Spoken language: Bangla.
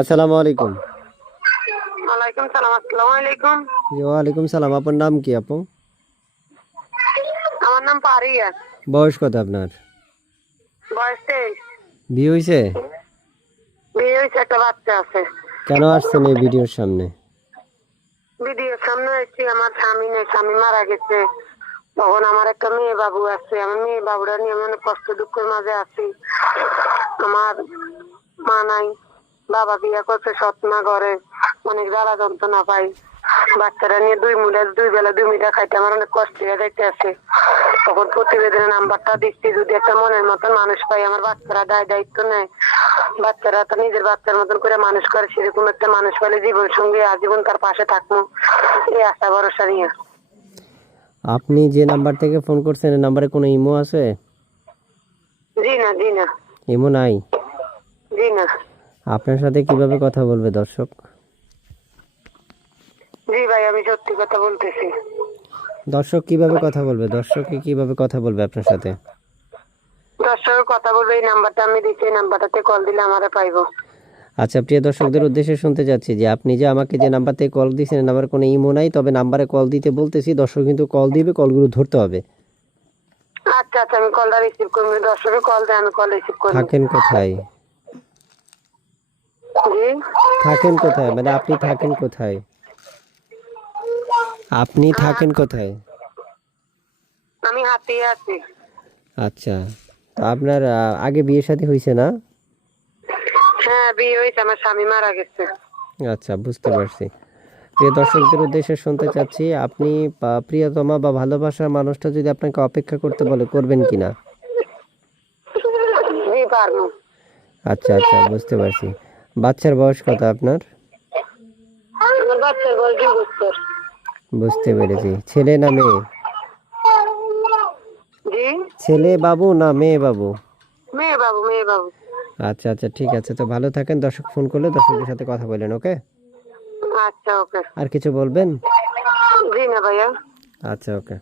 আসসালামু আলাইকুম। ওয়ালাইকুম সালাম। আসসালামু আলাইকুম। ওয়ালাইকুম সালাম। আপনার নাম কি আপু? আমার নাম পারিয়া। বয়স কত আপনার? বয়স 23। বিয়ে হয়েছে? বিয়ে হয়েছে, একটা বাচ্চা আছে। কেন আসছেন এই ভিডিওর সামনে? ভিডিওর সামনে হয়েছি, আমার স্বামী নেই, স্বামী মারা গেছে। তখন আমার একটা মেয়ে বাবু আছে, আমার মেয়ে বাবুরা নিয়ে আমি অনেক কষ্ট দুঃখের মাঝে আছি। আমার মা নাই, বাবা বিয়ে করছে সৎ মা ঘরে, অনেক জ্বালা যন্ত্রণা পাই। বাচ্চারা নিয়ে দুই বেলা 2 মিটা খাইতে আমার অনেক কষ্ট হয়ে যাইতে আছে। তখন প্রতিবেদনের নাম্বারটা দিচ্ছি, যদি একটা মনের মতন মানুষ পাই, আমার বাচ্চারা দায়িত্ব নেয়, বাচ্চারা তো নিজের বাচ্চার মতন করে মানুষ করে, সেরকম একটা মানুষ পেলে জীবন সঙ্গে আজীবন তার পাশে থাকবো, এই আশা ভরসা নিয়ে। আপনি যে নাম্বার থেকে ফোন করছেন এই নাম্বারে কোনো ইমো আছে? জি না, জি না, ইমো নাই? জি না। আপনার সাথে কিভাবে কথা বলবে দর্শক? জি ভাই, আমি সত্যি কথা বলতেছি। দর্শক কিভাবে কথা বলবে? দর্শককে কিভাবে কথা বলবে আপনার সাথে? দর্শকের কথা বলবে, এই নাম্বারটা আমি দিচ্ছি, এই নাম্বারটাতে কল দিলে আমারে পাইবো। আচ্ছা, প্রিয় দর্শকদের উদ্দেশ্যে শুনতে যাচ্ছি যে আপনি যে আমাকে যে নাম্বার থেকে কল দিয়েছেন এই নাম্বারে কোনো ইমো নাই, তবে নাম্বারে কল দিতে বলতেছি, দর্শক কিন্তু কল দিবে, কলগুলো ধরতে হবে। আচ্ছা আচ্ছা, আমি কলটা রিসিভ করবো। দর্শকের কল দেয়, আমি কল রিসিভ করবো। থাকেন কোথায়? জি, থাকেন কোথায় মানে আপনি থাকেন কোথায়? আপনি থাকেন কোথায়? আমি হাতিয়ে আছি। আচ্ছা, তো আপনার আগে বিয়ে শাদী হয়েছে না? হ্যাঁ, বিয়ে হয়েছে, আমার স্বামী মারা গেছে। আচ্ছা, বুঝতে পারছি। প্রিয় দর্শকদের উদ্দেশ্যে শুনতে চাচ্ছি, আপনি প্রিয়তমা বা ভালোবাসার মানুষটা যদি আপনাকে অপেক্ষা করতে বলে, করবেন কিনা? জি, পারবো। আচ্ছা আচ্ছা, বুঝতে পারছি। বাচ্চার বয়স কত আপনার? আমার বাচ্চার বয়স 2 বছর। বুঝতে পেরেছি। ছেলে না মেয়ে? জি, ছেলে বাবু না মেয়ে বাবু? মেয়ে বাবু, মেয়ে বাবু। আচ্ছা আচ্ছা, ঠিক আছে। তো ভালো থাকেন। দর্শক ফোন করলে দর্শকদের সাথে কথা বলেন, ওকে? আচ্ছা, ওকে। আর কিছু বলবেন? জি না ভাইয়া। আচ্ছা, ওকে।